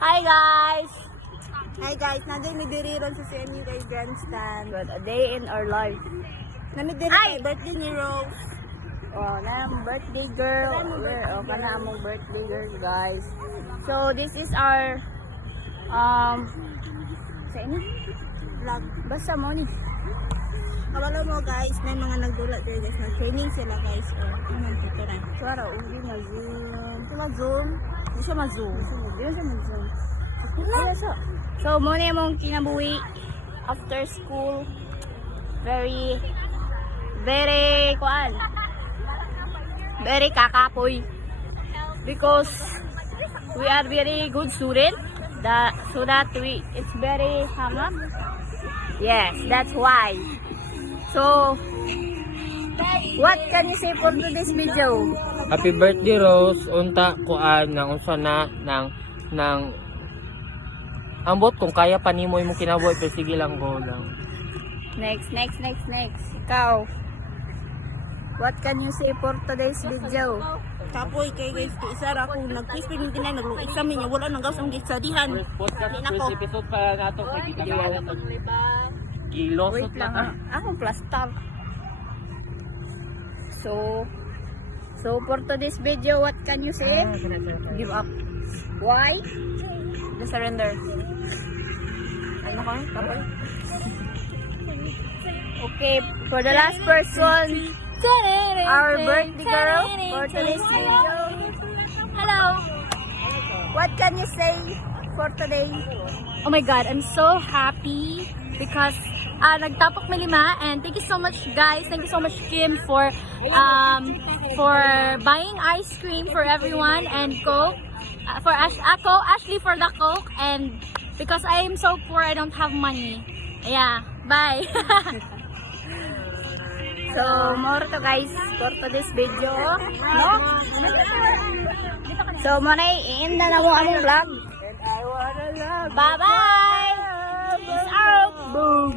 Hi guys! Hi guys, nandiyan may diriron sa CMU kay Grandstand. But a day in our life. Namidiri kay birthday ni Rose. Oh, na birthday girl. Oh, kana among birthday girl, guys. So this is our sa ini Vlog. basta mo ni. Kabalo mo guys, may mga nagdula dito guys. Nag-training sila guys. Anong tuturan? Suara uli na zoom. Sila Zoom. Di siya ma-zoom. Di siya ma-zoom. Wala siya. So mo ni among kinabuhi after school. Very kuan. Very kakapoy. Because we are very good student. So that it's very hangap. Yes, that's why. So what can you say for today's video? Happy birthday Rose, unta kuan nang unsa na nang ambot kung kaya pa nimo imong kinabuhi pero sige lang go lang. Next. Ikaw. What can you say for today's video? Kapoy kay guys, kay isa ra ako nag-quiz din na nag-exam niya. Wala nang gasong gisadihan. Podcast Nako. first episode pa nato kay kita kaya to. Gilos Wait lang ha. Akong plastar. So for today's video, what can you say? Give up. Why? The surrender. Ano ko? Kapoy. Okay, for the last person, our birthday girl for today's video. Hello. What can you say for today? Oh my god, I'm so happy because nagtapok may lima, and thank you so much guys. Thank you so much Kim for buying ice cream for everyone and Coke. For Ashley for the Coke, and because I am so poor I don't have money. Yeah, bye. So, more to guys for today's video. No? So, muna i-end na mo among vlog. Bye-bye! Peace out! Boom!